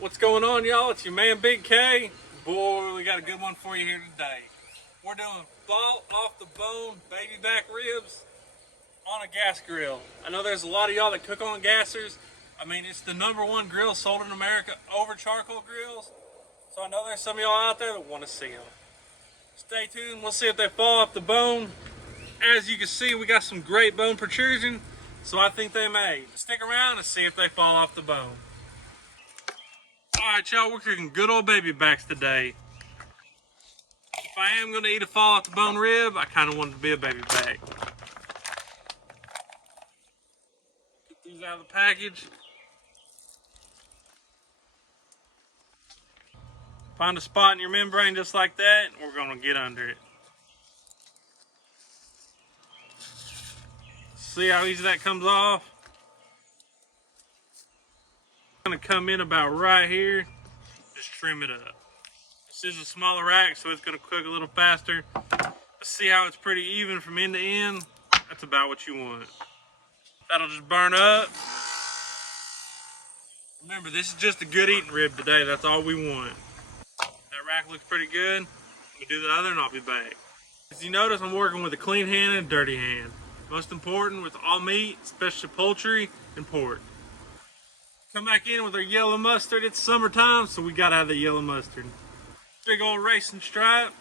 What's going on, y'all? It's your man Big K. Boy, we got a good one for you here today. We're doing fall off the bone baby back ribs on a gas grill. I know there's a lot of y'all that cook on gassers. I mean, it's the #1 grill sold in America over charcoal grills. So I know there's some of y'all out there that want to see them. Stay tuned, we'll see if they fall off the bone. As you can see, we got some great bone protrusion, so I think they may. Stick around and see if they fall off the bone. Alright y'all, we're cooking good old baby backs today. If I am going to eat a fall off the bone rib, I kind of want it to be a baby back. Get these out of the package. Find a spot in your membrane just like that, and we're going to get under it. See how easy that comes off? It's going to come in about right here. Just trim it up. This is a smaller rack, so it's going to cook a little faster. See how it's pretty even from end to end? That's about what you want. That'll just burn up. Remember, this is just a good eating rib today. That's all we want. That rack looks pretty good. Let me do the other and I'll be back. As you notice, I'm working with a clean hand and a dirty hand. Most important with all meat, especially poultry and pork. Come back in with our yellow mustard. It's summertime, so we gotta have the yellow mustard. Big old racing stripe.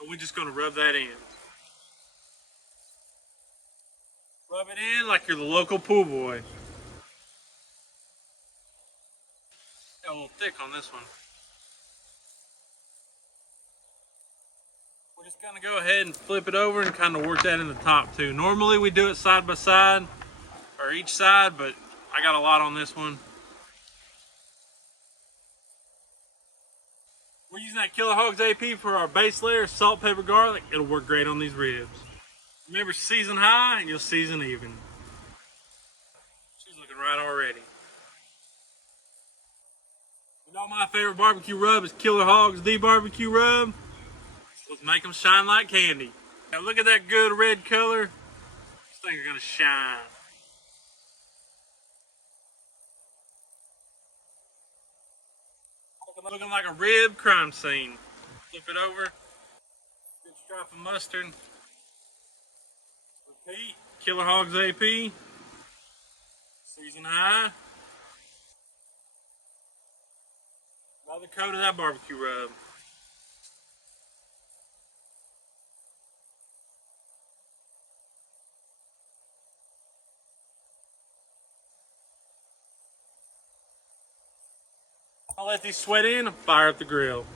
And we're just gonna rub that in. Rub it in like you're the local pool boy. Got a little thick on this one. We're just gonna go ahead and flip it over and kind of work that in the top too. Normally we do it side by side, or each side, but I got a lot on this one. We're using that Killer Hogs AP for our base layer, salt, pepper, garlic. It'll work great on these ribs. Remember, season high and you'll season even. She's looking right already. You know my favorite barbecue rub is Killer Hogs the barbecue rub. So let's make them shine like candy. Now look at that good red color. These things are gonna shine. Looking like a rib crime scene. Flip it over. Good stripe of mustard. Repeat. Killer Hogs AP. Season high. Another coat of that barbecue rub. I'll let these sweat in and fire up the grill.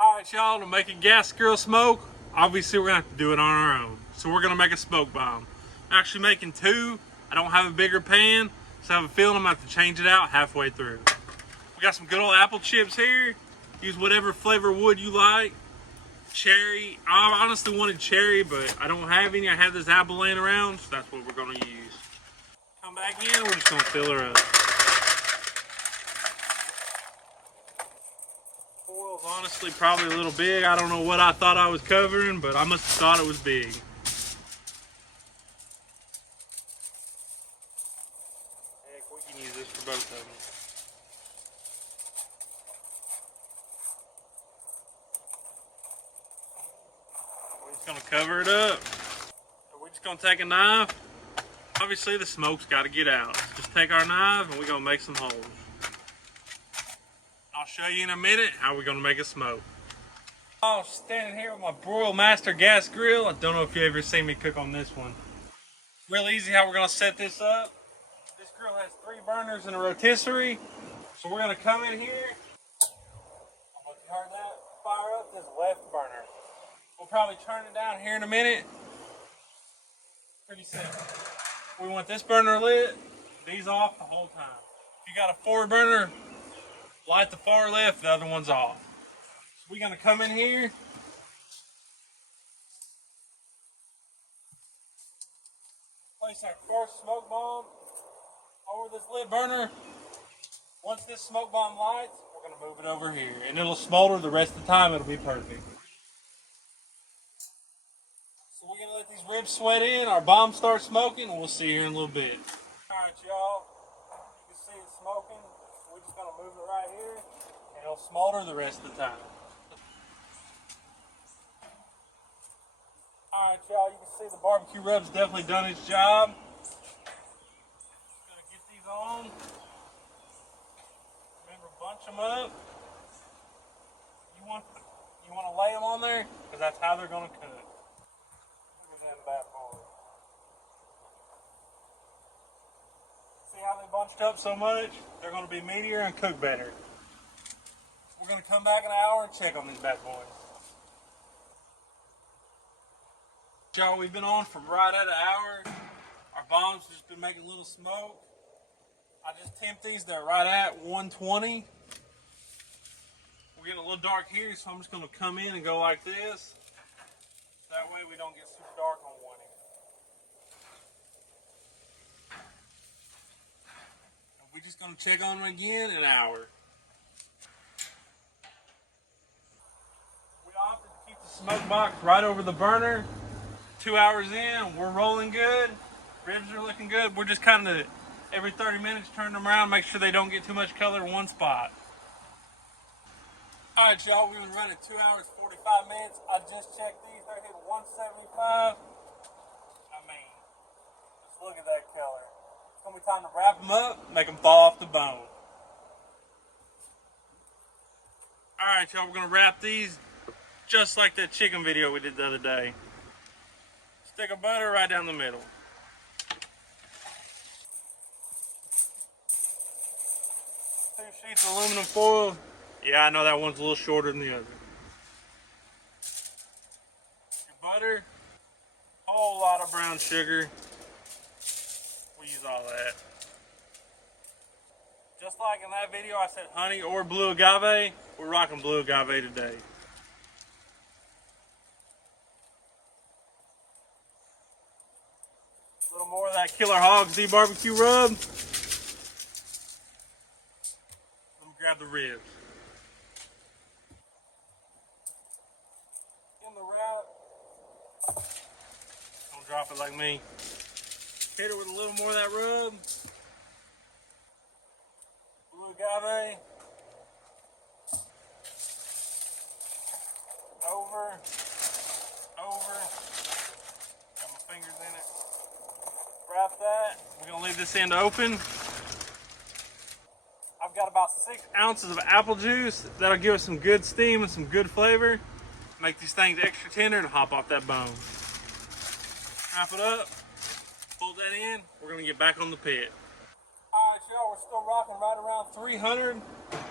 Alright y'all, to make a gas grill smoke, obviously we're going to have to do it on our own. So we're going to make a smoke bomb. I'm actually making two. I don't have a bigger pan, so I have a feeling I'm going to have to change it out halfway through. We got some good old apple chips here. Use whatever flavor wood you like. Cherry. I honestly wanted cherry, but I don't have any. I have this apple laying around, so that's what we're going to use. Come back in, we're just going to fill her up. Foil's honestly probably a little big. I don't know what I thought I was covering, but I must have thought it was big. Heck, we can use this for both of them. We're just gonna cover it up. We're just gonna take a knife. Obviously the smoke's gotta get out. Just take our knife and we're gonna make some holes. I'll show you in a minute how we're gonna make a smoke. I'm standing here with my Broil Master gas grill. I don't know if you ever seen me cook on this one. Real easy how we're gonna set this up. This grill has 3 burners and a rotisserie. So we're gonna come in here. I'm gonna turn that fire up this left burner. We'll probably turn it down here in a minute. Pretty simple. We want this burner lit, these off the whole time. If you got a 4 burner, light the far left, the other one's off. So we're gonna come in here. Place our first smoke bomb over this lit burner. Once this smoke bomb lights, we're gonna move it over here and it'll smolder the rest of the time, it'll be perfect. So we're gonna let these ribs sweat in, our bomb starts smoking, and we'll see here in a little bit. Alright y'all, you can see it's It'll smolder the rest of the time. Alright, y'all, you can see the barbecue rub's definitely done its job. Just gonna get these on. Remember, bunch them up. You want to lay them on there, because that's how they're gonna cook. Look at them bad boys. See how they bunched up so much? They're gonna be meatier and cook better. We're gonna come back in an hour and check on these bad boys. Y'all, we've been on for right at an hour. Our bombs just been making a little smoke. I just temp these, they're right at 120. We're getting a little dark here, so I'm just gonna come in and go like this. That way we don't get super dark on one end. And we're just gonna check on them again in an hour. We opted to keep the smoke box right over the burner. 2 hours in, we're rolling good. Ribs are looking good. We're just kind of every 30 minutes turn them around, make sure they don't get too much color in one spot. All right, y'all, we've been running 2 hours, 45 minutes. I just checked these, they're hitting 175. I mean, just look at that color. It's gonna be time to wrap them up, make them fall off the bone. All right, y'all, we're gonna wrap these just like that chicken video we did the other day. Stick of butter right down the middle. 2 sheets of aluminum foil. Yeah, I know that one's a little shorter than the other. Your butter. A whole lot of brown sugar. We use all that. Just like in that video I said honey or blue agave, we're rocking blue agave today. A little more of that Killer Hogs barbecue rub. Let me grab the ribs. In the wrap. Don't drop it like me. Hit it with a little more of that rub. Blue agave. Over. Got my fingers in it. Wrap that. We're gonna leave this end open. I've got about 6 ounces of apple juice. That'll give us some good steam and some good flavor. Make these things extra tender and hop off that bone. Wrap it up. Fold that in. We're gonna get back on the pit. All right, y'all, we're still rocking right around 300,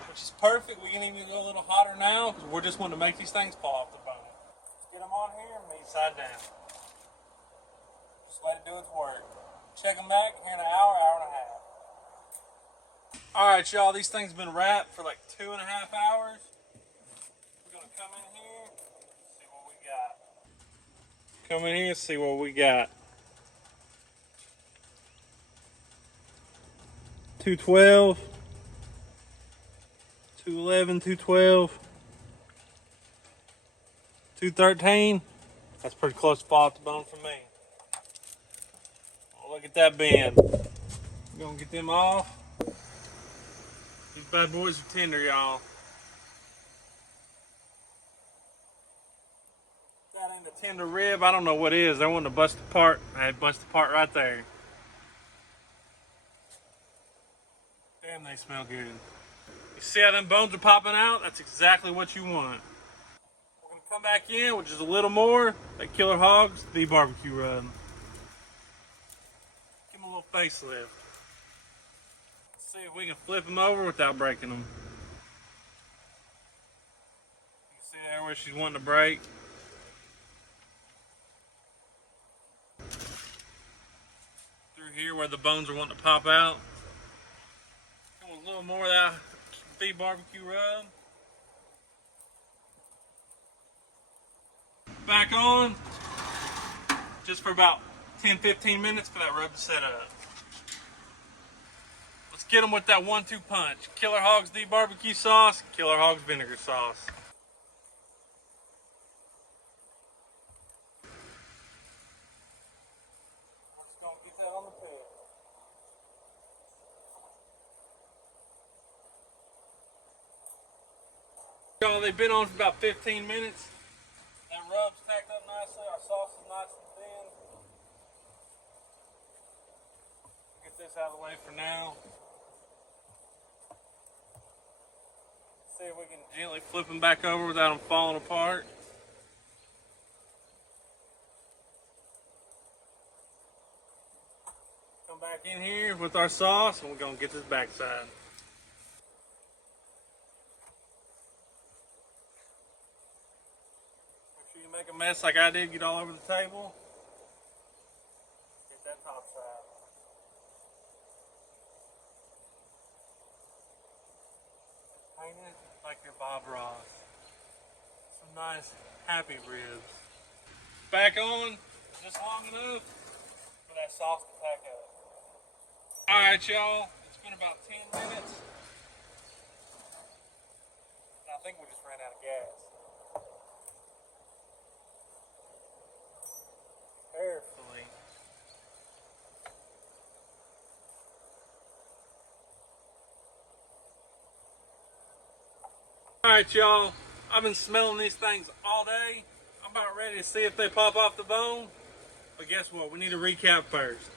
which is perfect. We can even go a little hotter now because we're just wanting to make these things fall off the bone. Let's get them on here, meat side down. Just let it do its work. Check them back here in an hour, hour and a half. All right, y'all, these things have been wrapped for like 2.5 hours. We're gonna come in here, see what we got. Come in here, see what we got. 212, 211, 212, 213. That's pretty close to fall off the bone for me. Oh, look at that bend. We're gonna get them off. These bad boys are tender, y'all. That ain't a tender rib. I don't know what is. They want to bust apart. I bust apart right there. Damn, they smell good. You see how them bones are popping out? That's exactly what you want. We're gonna come back in with just a little more. That Killer Hogs, the barbecue rub. Give them a little facelift. See if we can flip them over without breaking them. You can see there where she's wanting to break. Through here where the bones are wanting to pop out. A little more of that beef barbecue rub. Back on. Just for about 10-15 minutes for that rub to set up. Let's get them with that 1-2 punch. Killer Hogs the barbecue sauce, Killer Hogs vinegar sauce. I'm just gonna get that on the pit. Y'all, they've been on for about 15 minutes. That rub's tacked up nicely. Our sauce is nice and thin. Get this out of the way for now. See if we can gently flip them back over without them falling apart. Come back in here with our sauce and we're gonna get this backside. Make sure you make a mess like I did, get all over the table. Get that top side. Paint it like your Bob Ross. Some nice happy ribs. Back on just long enough for that sauce to pack up. Alright y'all, it's been about 10 minutes. And I think we just ran out of gas. Carefully. Alright y'all, I've been smelling these things all day. I'm about ready to see if they pop off the bone. But guess what, we need to recap first.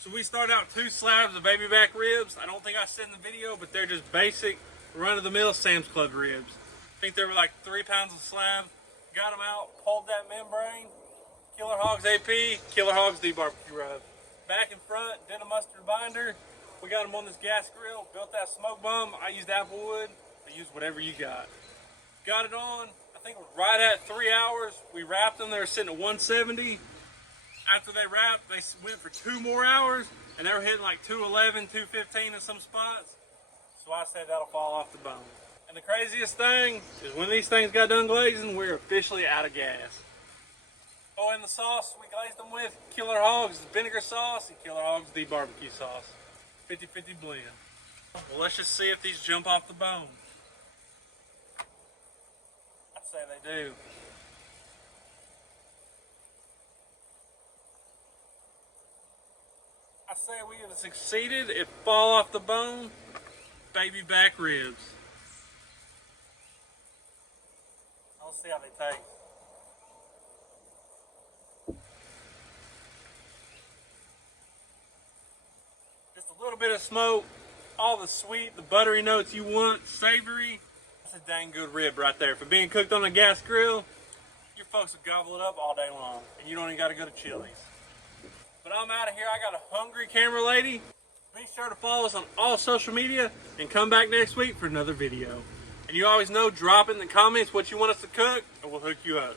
So we start out 2 slabs of baby back ribs. I don't think I said in the video, but they're just basic run-of-the-mill Sam's Club ribs. I think they were like 3 pounds a slab. Got them out, pulled that membrane. Killer Hogs AP, Killer Hogs D barbecue rub. Back and front, did a mustard binder. We got them on this gas grill, built that smoke bomb. I used Applewood, I used whatever you got. Got it on, I think it was right at 3 hours. We wrapped them, they were sitting at 170. After they wrapped, they went for 2 more hours, and they were hitting like 211, 215 in some spots. So I said that'll fall off the bone. And the craziest thing is when these things got done glazing, we're officially out of gas. Oh, and the sauce we glazed them with, Killer Hogs vinegar sauce and Killer Hogs the barbecue sauce. 50-50 blend. Well, let's just see if these jump off the bone. I'd say they do. I say we have succeeded if fall off the bone, baby back ribs. Let's see how they taste. Just a little bit of smoke, all the sweet, the buttery notes you want, savory. That's a dang good rib right there. For being cooked on a gas grill, your folks will gobble it up all day long, and you don't even got to go to Chili's. But I'm out of here. I got a hungry camera lady. Be sure to follow us on all social media and come back next week for another video. And you always know, drop in the comments what you want us to cook and we'll hook you up.